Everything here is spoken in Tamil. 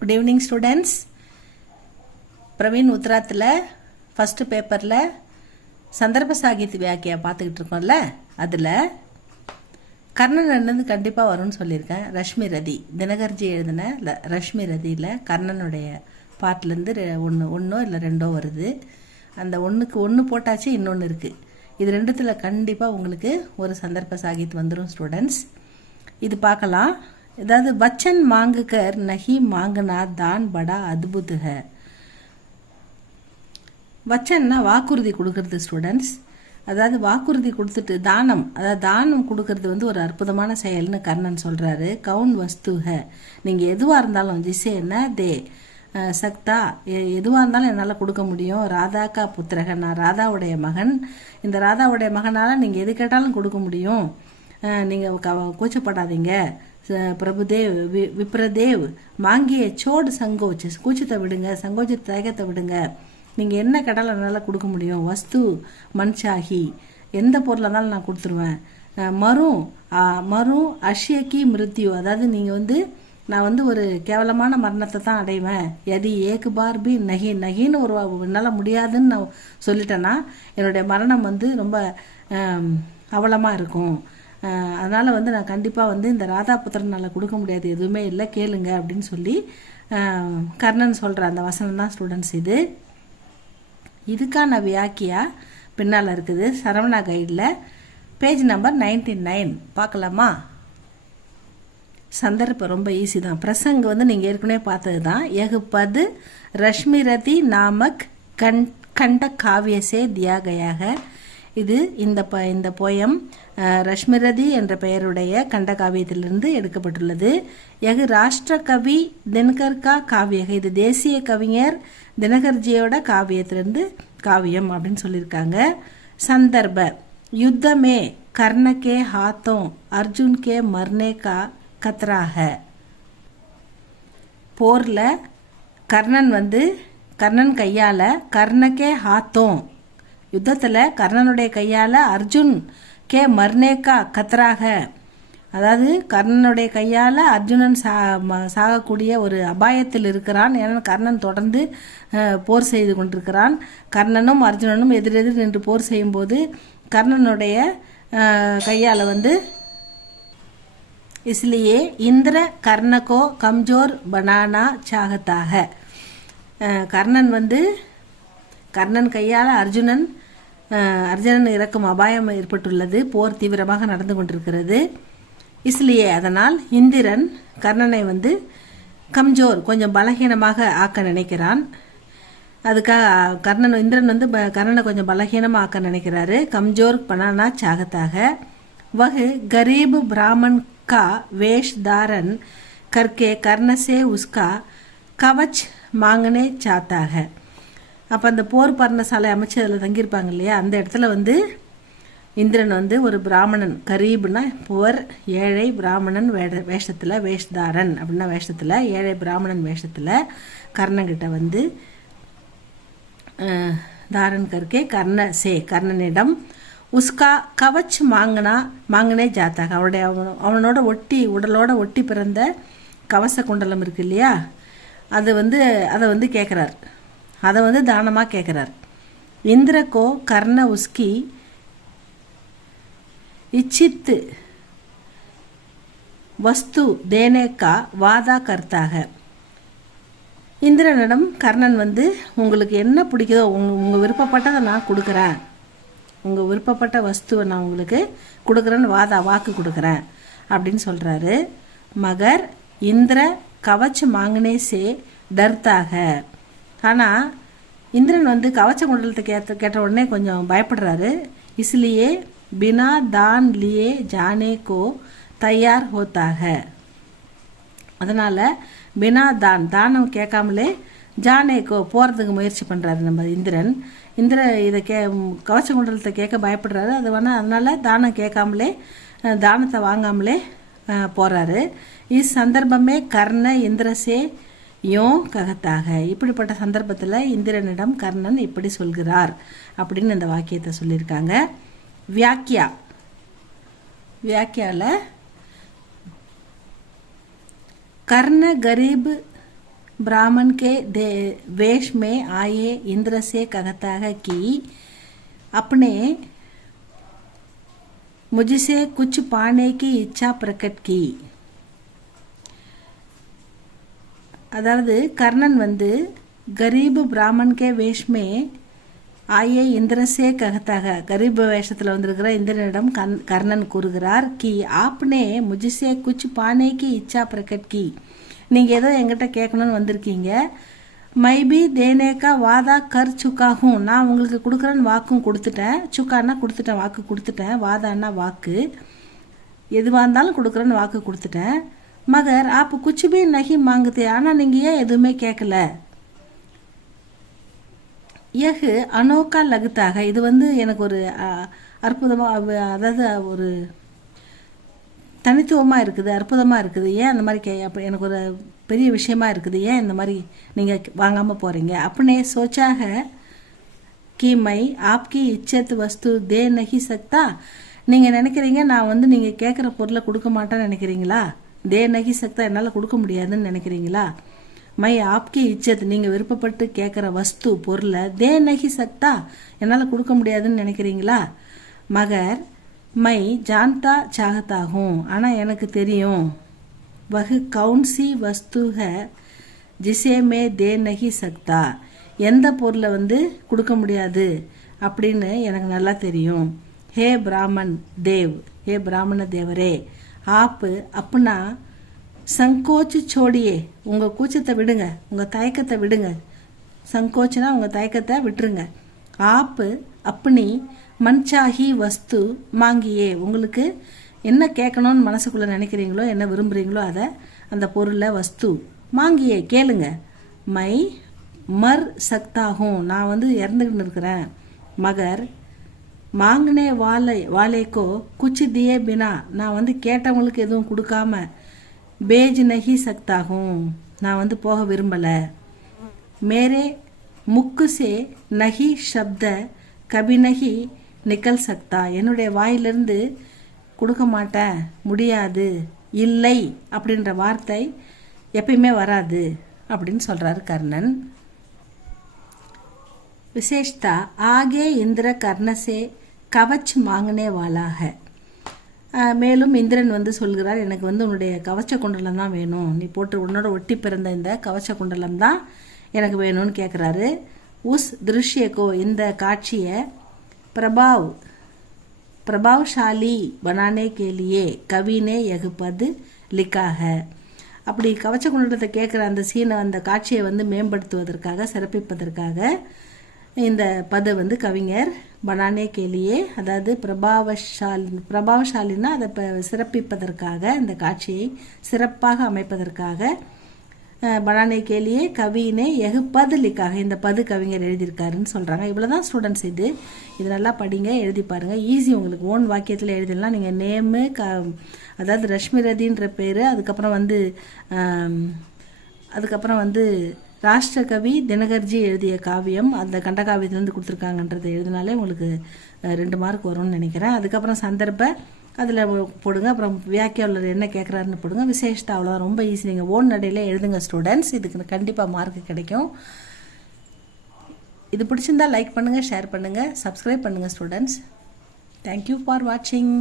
Good evening students. பிரவீன் உத்தராத்தில் ஃபஸ்ட்டு பேப்பரில் சந்தர்ப்ப சாகித்ய வியாக்கியா பார்த்துக்கிட்டு இருக்கோம்ல, அதில் கர்ணன் என்னது கண்டிப்பாக வரும்னு சொல்லியிருக்கேன். ரஷ்மி ரதி தினகர்ஜி எழுதின ரஷ்மி ரதியில் கர்ணனுடைய பாட்டிலேருந்து ஒன்றோ இல்லை ரெண்டோ வருது. அந்த ஒன்றுக்கு ஒன்று போட்டாச்சு, இன்னொன்று இருக்குது. இது ரெண்டுத்தில் கண்டிப்பாக உங்களுக்கு ஒரு சந்தர்ப்ப சாகித் வந்துடும் ஸ்டூடெண்ட்ஸ். இது பார்க்கலாம். ஏதாவது வச்சன் மாங்குகர் நஹி மாங்கனா தான் படா அத்புத் ஹை. வச்சன்னா வாக்குறுதி கொடுக்கறது ஸ்டூடெண்ட்ஸ். அதாவது வாக்குறுதி கொடுத்துட்டு தானம், அதாவது தானம் கொடுக்கறது வந்து ஒரு அற்புதமான செயல்னு கர்ணன் சொல்கிறாரு. கவுன் வஸ்து ஹை, நீங்கள் எதுவாக இருந்தாலும் ஜிசே என்ன தே சக்தா, எதுவாக இருந்தாலும் என்னால் கொடுக்க முடியும். ராதாக்கா புத்திரக, நான் ராதாவுடைய மகன். இந்த ராதாவுடைய மகனால் நீங்கள் எது கேட்டாலும் கொடுக்க முடியும். நீங்கள் கூச்சப்படாதீங்க. பிரபுதேவ் விப்ரதேவ் மாங்கிய சோடு சங்கோச், கூச்சத்தை விடுங்க, சங்கோச்சத்தை தயக்கத்தை விடுங்க. நீங்கள் என்ன கேட்டாலும் என்னால் கொடுக்க முடியும். வஸ்து மன்ஷாகி, எந்த பொருளாக இருந்தாலும் நான் கொடுத்துருவேன். மரும் அஷ்யக்கி மிருத்யு, அதாவது நீங்கள் நான் ஒரு கேவலமான மரணத்தை தான் அடைவேன். எதி ஏக்கு பார்பி நகின்னு ஒரு என்னால் முடியாதுன்னு நான் சொல்லிட்டேன்னா என்னுடைய மரணம் ரொம்ப அவலமாக இருக்கும். அதனால் நான் கண்டிப்பாக இந்த ராதாபுத்திரனால் கொடுக்க முடியாது, எதுவுமே இல்லை, கேளுங்க அப்படின்னு சொல்லி கர்ணன் சொல்கிற அந்த வசனம் தான் ஸ்டூடெண்ட்ஸ். இதுக்கான வியாக்கியா பின்னால் இருக்குது சரவணா கைடில், பேஜ் நம்பர் 99 பார்க்கலாமா? சந்தர்ப்பம் ரொம்ப ஈஸி தான். பிரசங் நீங்கள் ஏற்கனவே பார்த்தது தான். எகுப்பது ரஷ்மிரதி நாமக் கண்ட காவியசே தியா கயாக. இது இந்த போயம் ரஷ்மிரதி என்ற பெயருடைய கண்ட காவியத்திலிருந்து எடுக்கப்பட்டுள்ளது. எகு ராஷ்டிர கவி தினகர்கா காவியக, இது தேசிய கவிஞர் தினகர்ஜியோட காவியத்திலிருந்து காவியம் அப்படின்னு சொல்லியிருக்காங்க. சந்தர்ப்ப யுத்தமே கர்ணகே ஹாத்தோம் அர்ஜுன் கே மர்னே கா கத்ராக. போரில் கர்ணன் கையால் கர்ணகே ஹாத்தோம், யுத்தத்தில் கர்ணனுடைய கையால் அர்ஜுன் கே மர்னேக்கா கத்ராக, அதாவது கர்ணனுடைய கையால் அர்ஜுனன் சாகக்கூடிய ஒரு அபாயத்தில் இருக்கிறான். ஏன்னா கர்ணன் தொடர்ந்து போர் செய்து கொண்டிருக்கிறான். கர்ணனும் அர்ஜுனனும் எதிரெதிர் நின்று போர் செய்யும்போது கர்ணனுடைய கையால் इसलिए இந்திர கர்ணகோ கம்ஜோர் பனானா சாகத்தாக. கர்ணன் கையால் அர்ஜுனன் இறக்கும் அபாயம் ஏற்பட்டுள்ளது. போர் தீவிரமாக நடந்து கொண்டிருக்கிறது. இஸ்லியே, அதனால் இந்திரன் கர்ணனை கம்ஜோர், கொஞ்சம் பலகீனமாக ஆக்க நினைக்கிறான். அதுக்காக இந்திரன் கர்ணனை கொஞ்சம் பலகீனமாக ஆக்க நினைக்கிறாரு. கம்ஜோர் பனானா சாகத்தாக. वह गरीब ब्राह्मण का वेश धारण करके कर्ण से उसका कवच मांगने चाहता है. அப்போ அந்த போர் பர்ணசாலை அமைச்சு அதில் தங்கியிருப்பாங்க இல்லையா, அந்த இடத்துல இந்திரன் ஒரு பிராமணன், கரீப்னா புவர், ஏழை பிராமணன் வேஷத்தில், வேஷ்தாரன் அப்படின்னா வேஷத்தில், ஏழை பிராமணன் வேஷத்தில் கர்ணங்கிட்ட தாரன் கற்கே கர்ணனிடம் உஸ்கா கவச் மாங்கனே ஜாத்தாக, அவனோட உடலோட ஒட்டி பிறந்த கவச குண்டலம் இருக்கு இல்லையா, அதை கேட்குறார். அதை தானமாக கேட்குறார். இந்திரக்கோ கர்ண உஸ்கி இச்சித்து வஸ்து தேனேக்கா வாதா கர்த்தாக. இந்திரனிடம் கர்ணன் உங்களுக்கு என்ன பிடிக்குதோ, உங்கள் விருப்பப்பட்டதை நான் கொடுக்குறேன், உங்கள் விருப்பப்பட்ட வஸ்துவை நான் உங்களுக்கு கொடுக்குறேன்னு வாக்கு கொடுக்குறேன் அப்படின்னு சொல்கிறாரு. மகர் இந்திர கவச் மாங்கனே சே டர்த்தாக. ஆனால் இந்திரன் கவச்ச குண்டலத்தை கேட்ட உடனே கொஞ்சம் பயப்படுறாரு. இஸ்லியே பினா தான் லியே ஜானே கோ தயார் ஹோத்தாக. அதனால் பினா தானம் கேட்காமலே ஜானேக்கோ போகிறதுக்கு முயற்சி பண்ணுறாரு நம்ம இந்திரன். இதை கவச்ச குண்டலத்தை கேட்க பயப்படுறாரு. அதனால் தானம் கேட்காமலே, தானத்தை வாங்காமலே போகிறாரு. சந்தர்ப்பமே கர்ண இந்திரசே யோ ககத்தாக. இப்படிப்பட்ட சந்தர்ப்பத்தில் இந்திரனிடம் கர்ணன் இப்படி சொல்கிறார் அப்படின்னு இந்த வாக்கியத்தை சொல்லியிருக்காங்க. வியாக்கியாவில் கர்ண கரீப் ब्राह्मण के वेश में आए इंद्र से कहता है कि अपने मुझसे कुछ पाने की इच्छा प्रकट की. அதாவது கர்ணன் வந்து கரீப் பிராமன் கே வேஷ் மே ஆயே இந்திரசே ககத்தாக கரீப் வேஷத்தில் வந்திருக்கிற இந்திரனிடம் கர்ணன் கூறுகிறார் கி ஆப்னே முஜிசே குச் பானே கி இச்சா பிரகட் கி, நீங்கள் ஏதோ எங்கிட்ட கேட்கணும்னு வந்திருக்கீங்க. மை பி தேனேக்கா வாதா கர் சுக்காகும், நான் உங்களுக்கு கொடுக்குறேன்னு வாக்கும் கொடுத்துட்டேன். சுக்கான்னா கொடுத்துட்டேன், வாக்கு கொடுத்துட்டேன். வாதான்னா வாக்கு, எதுவாக இருந்தாலும் கொடுக்குறேன்னு வாக்கு கொடுத்துட்டேன். மகர் ஆப் குச் பி நகி மாங்குதே, ஆனால் நீங்கள் ஏன் எதுவுமே கேட்கல. யஹ் அனோக்கா லகுத்தாக, இது வந்து எனக்கு ஒரு அற்புதமாக, அதாவது ஒரு தனித்துவமாக இருக்குது, அற்புதமாக இருக்குது. ஏன் அந்த மாதிரி அப்போ எனக்கு ஒரு பெரிய விஷயமா இருக்குது, ஏன் இந்த மாதிரி நீங்கள் வாங்காமல் போகிறீங்க. அப்பனே சோச்சாக கி மை ஆப்கி இச்சத் வஸ்து தே நகி சக்தா, நீங்கள் நினைக்கிறீங்க நான் வந்து நீங்கள் கேட்குற பொருளை கொடுக்க மாட்டேன்னு நினைக்கிறீங்களா. தே நகி சக்தா, என்னால் கொடுக்க முடியாதுன்னு நினைக்கிறீங்களா. மை ஆப்கி இச்சத், நீங்கள் விருப்பப்பட்டு கேட்குற வஸ்து பொருளை தே நகி சக்தா, என்னால் கொடுக்க முடியாதுன்னு நினைக்கிறீங்களா. மகர் மை ஜான்தா சாகத்தாகும், ஆனால் எனக்கு தெரியும். வஹ் கவுன்சி வஸ்து ஹை ஜிசே மே தே நகி சக்தா, எந்த பொருளை வந்து கொடுக்க முடியாது அப்படின்னு எனக்கு நல்லா தெரியும். ஹே பிராமன் தேவ், ஹே பிராமண தேவரே, ஆப் அப்பனா சங்கோச் சோடியே, உங்கள் கூச்சத்தை விடுங்க, உங்கள் தயக்கத்தை விடுங்க. சங்கோச்னா உங்கள் தயக்கத்தை விட்டுருங்க. ஆப் அப்பனி மன்சாஹி வஸ்து மாங்கியே, உங்களுக்கு என்ன கேட்கணும்னு மனசுக்குள்ளே நினைக்கிறீங்களோ, என்ன விரும்புகிறீங்களோ அதை, அந்த பொருளை வஸ்து மாங்கியே கேளுங்க. மை மர் சக்தாகும், நான் வந்து இறந்துக்கிட்டு இருக்கிறேன். மகர் மாங்கனே வாலேக்கோ குச்சி தியே பினா, நான் வந்து கேட்டவங்களுக்கு எதுவும் கொடுக்காம பேஜ் நகி சக்தாகும், நான் வந்து போக விரும்பலை. மேரே முக்கு சே நகி சப்த கபி நகி நிக்கல் சக்தா, என்னுடைய வாயிலிருந்து கொடுக்க மாட்டேன், முடியாது, இல்லை அப்படின்ற வார்த்தை எப்பயுமே வராது அப்படின்னு சொல்கிறாரு கர்ணன். விசேஷ்தா ஆகே இந்திர கர்ணசே கவச் மாங்கனே வாலாக, மேலும் இந்திரன் வந்து சொல்கிறார், எனக்கு வந்து உன்னுடைய கவச்ச குண்டலம் தான் வேணும், நீ போட்டு உன்னோட ஒட்டி பிறந்த இந்த கவச்ச குண்டலம் தான் எனக்கு வேணும்னு கேட்குறாரு. உஸ் திருஷ்யக்கோ, இந்த காட்சியை பிரபாவ்ஷாலி பனானே கேலியே கவினே யகுபது லிக்காக, அப்படி கவச்ச குண்டலத்தை கேட்குற அந்த சீனை, அந்த காட்சியை வந்து மேம்படுத்துவதற்காக, சிறப்பிப்பதற்காக இந்த பதை வந்து கவிஞர் பனானே கேலியே, அதாவது பிரபாவசாலின்னா அதை சிறப்பிப்பதற்காக, இந்த காட்சியை சிறப்பாக அமைப்பதற்காக பனானே கேலியே கவினே எகுப்பது லிக்காக இந்த பது கவிஞர் எழுதியிருக்காருன்னு சொல்கிறாங்க. இவ்வளோ தான் ஸ்டூடெண்ட்ஸ், இது நல்லா படிங்க, எழுதி பாருங்கள், ஈஸி உங்களுக்கு. ஓன் வாக்கியத்தில் எழுதிடலாம். நீங்கள் நேமு அதாவது ரஷ்மிரதின்ற பேர், அதுக்கப்புறம் வந்து ராஷ்டிரகவி தினகர்ஜி எழுதிய காவியம், அந்த கண்டகாவியத்துலேருந்து கொடுத்துருக்காங்கன்றதை எழுதினாலே உங்களுக்கு 2 மார்க் வரும்னு நினைக்கிறேன். அதுக்கப்புறம் சந்தர்ப்ப அதில் போடுங்க, அப்புறம் வியாக்கியாவில் என்ன கேட்குறாருன்னு போடுங்க. விசேஷத்தை அவ்வளோதான், ரொம்ப ஈஸி. நீங்கள் ஓன் நடையில் எழுதுங்க ஸ்டூடெண்ட்ஸ், இதுக்கு கண்டிப்பாக மார்க் கிடைக்கும். இது பிடிச்சிருந்தா லைக் பண்ணுங்கள், ஷேர் பண்ணுங்கள், சப்ஸ்கிரைப் பண்ணுங்கள் ஸ்டூடெண்ட்ஸ். தேங்க்யூ ஃபார் வாட்சிங்.